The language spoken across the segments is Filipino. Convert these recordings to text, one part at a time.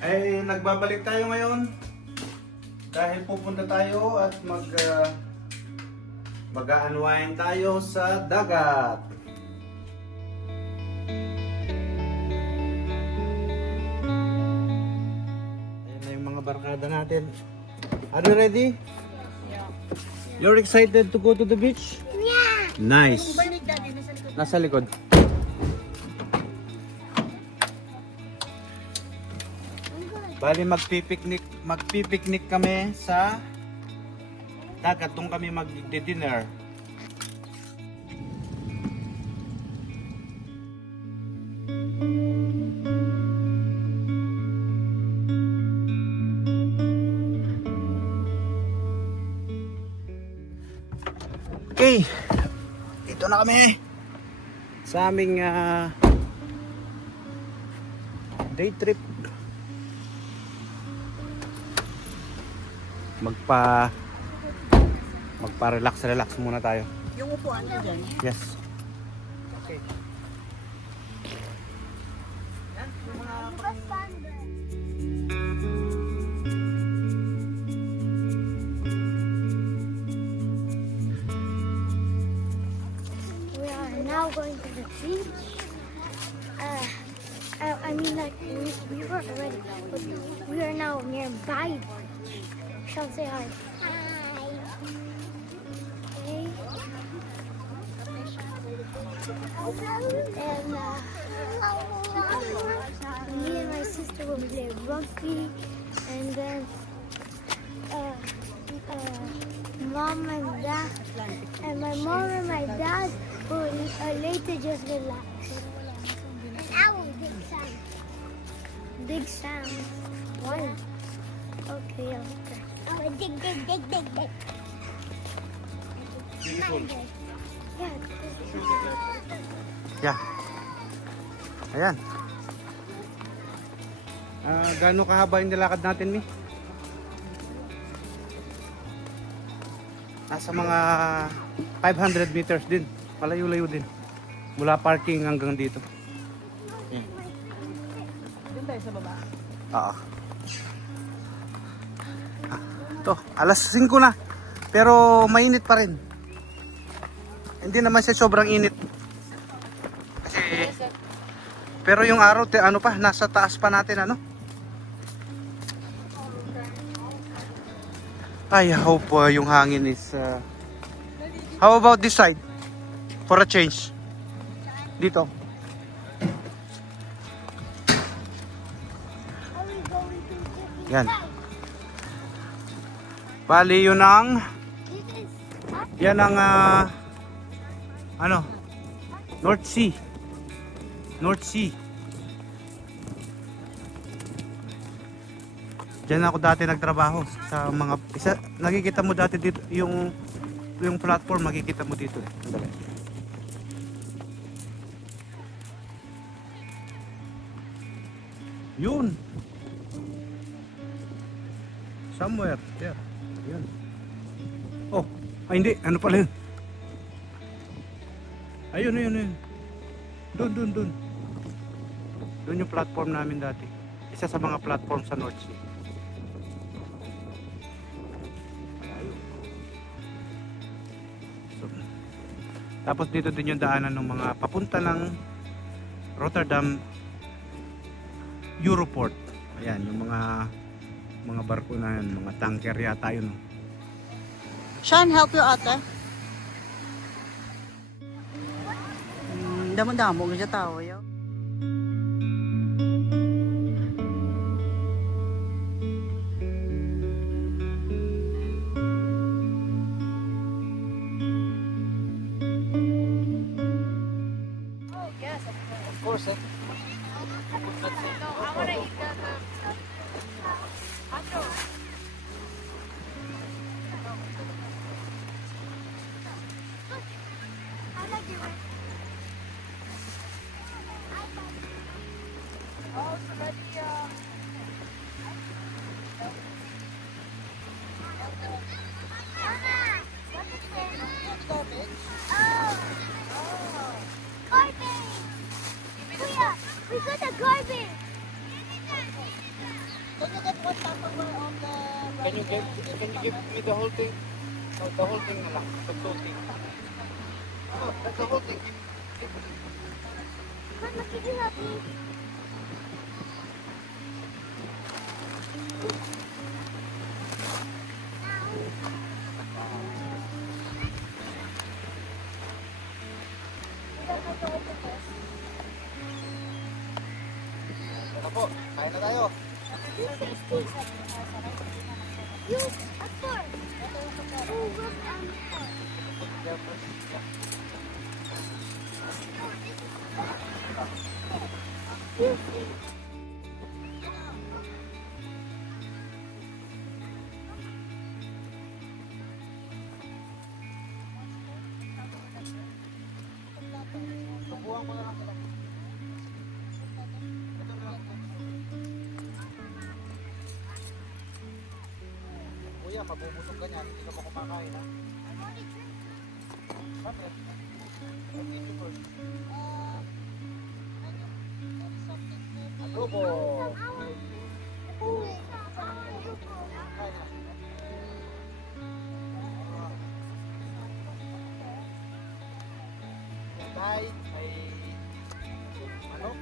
Ay, nagbabalik tayo ngayon. Dahil pupunta tayo at mag uh, mag-unwind tayo sa dagat. Ayan na yung mga barkada natin. Are you ready? You're excited to go to the beach? Yeah. Nice. Nasa likod. Bali magpipiknik, magpipiknik kami sa dagat doon kami magdi-dinner. Okay. Dito na kami sa aming ah, day trip. Magpa magpa-relax relax muna tayo. Yung upuan mo dyan. Yes. Okay. We are now going to the beach. Uh, I, I mean, like, we, we were already, but we are now nearby beach. Shall say hi. Hi. Okay. And uh, me and my sister will play rugby, and then uh, uh, mom and dad and my mom and my dad will uh, later just relax. And I will dig sand. Dig sand. Why? Okay, okay. Will dig, dig, dig, dig, dig. Beautiful. Yeah. Ayan. Ah, gaano kahaba yung nilakad natin, Mi? Nasa mga 500 meters din. Malayo-layo din. Mula parking hanggang dito. Ayan. Doon tayo sa baba. Oo. Ito, alas 5 na. Pero mainit pa rin. Hindi naman siya sobrang init. Kasi pero yung araw te, ano pa, nasa taas pa natin ano? I hope uh, yung hangin is uh, How about this side? For a change. Dito. To Yan. Bali yun ang yan ang ah, ano North Sea. North Sea. Diyan ako dati nagtrabaho sa mga isa nakikita mo dati dito yung yung platform makikita mo dito. eh. Yun. Somewhere there. Yan. Oh, ay hindi. Ano pala yun? Ayun, ayun, ayun. Doon, doon, doon. Doon yung platform namin dati. Isa sa mga platform sa North Sea. So, tapos dito din yung daanan ng mga papunta ng Rotterdam Europort. Ayan, yung mga mga barko na yun, mga tanker yata yun. Sean, help you ate. Hmm, damo-damo ka siya tao. Yo. Can you give me the whole thing? No, the whole thing lang. The whole thing. Oh, that's the whole thing. Mama, can you help me? Ano po? Kain na tayo. You, a fork. Look, I'm a fork. You see. Subuhan ko na lang Kuya, mabubusog ka niyan. Hindi ka pa kumakain, ha? Bakit? What did you first? Adobo! Kain na. Tay, may manok.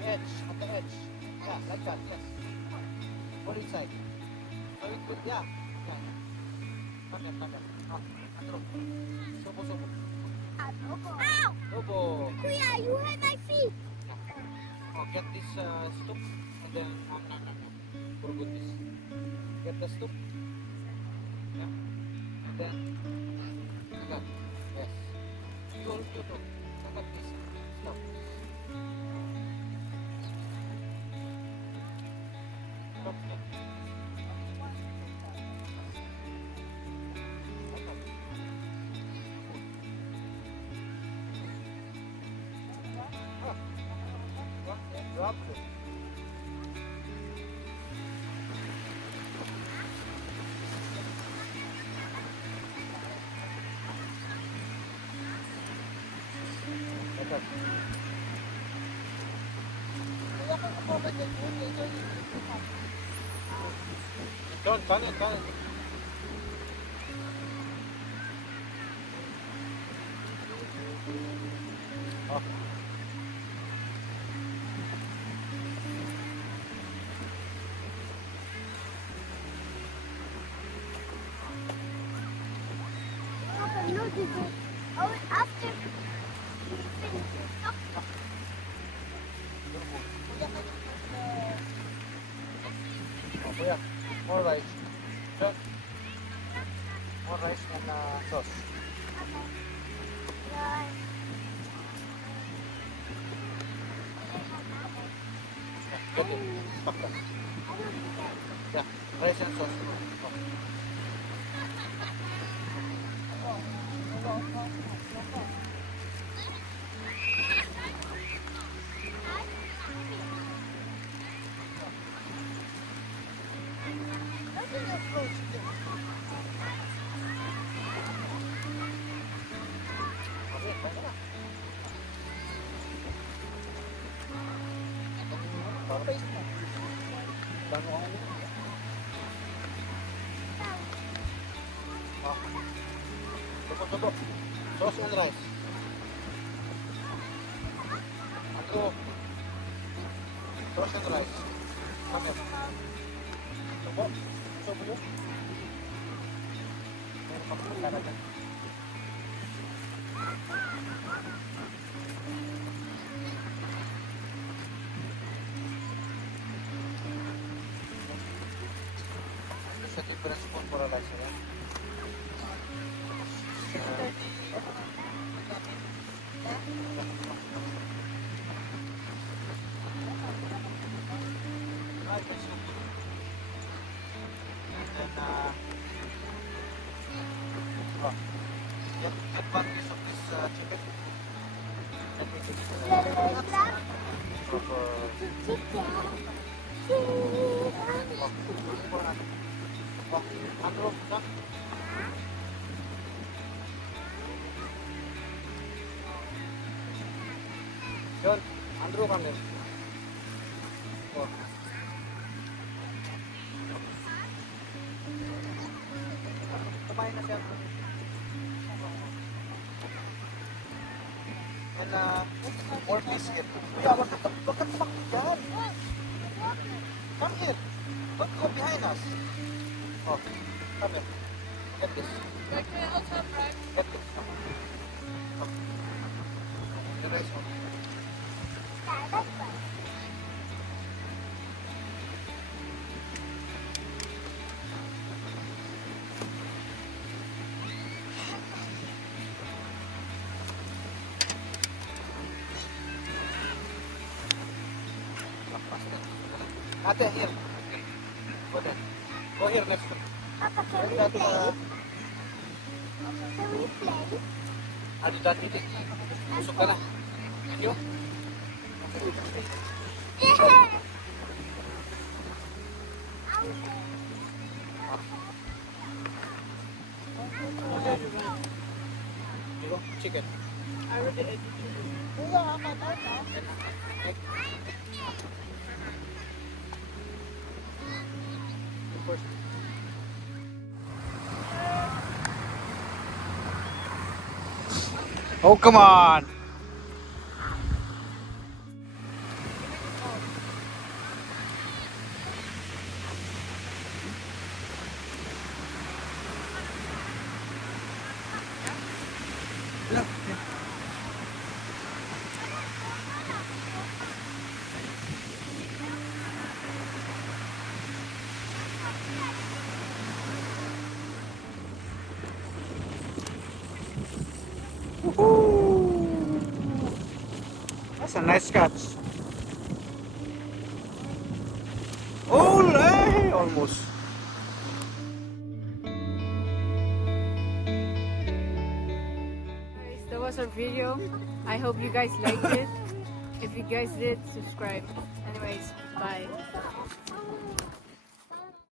The edge, at the edge. Yeah, like that, yes. Pull inside. So it good, yeah. Yeah. Come here. Ah, atro. Subo, subo. Ow! Subo. Kuya, you hurt my feet. Oh, get this uh, stoop and then um, no, no, no. For goodness. Get the stoop. Yeah. And then like that. Yes. You you do. Yeah, drop it. Like that. Turn, turn it, turn it. Oh. Kuya. More rice. Sir. More rice and uh, sauce. that. Yeah, rice and sauce. Oh. Tupo. Sauce and rice. Andrew. Sauce and rice. Here. Tupo. Tupo mo. Meron pa kung kara Andrew kami. Oh. Kumain na siya. And uh, more biscuit. Kuya, wag ka, wag ka tumakbo dyan. Come here. Don't go behind us. Oh, come here. Get this. Get this. Oh. The rice one. Ate, here. Go there. Go here next one. Papa, can we play? Can we play? Busog ka na. You go, chicken. You first. Oh, come on. That's a nice catch. Ole! Almost. Guys, that was our video. I hope you guys liked it. If you guys did, subscribe. Anyways, bye.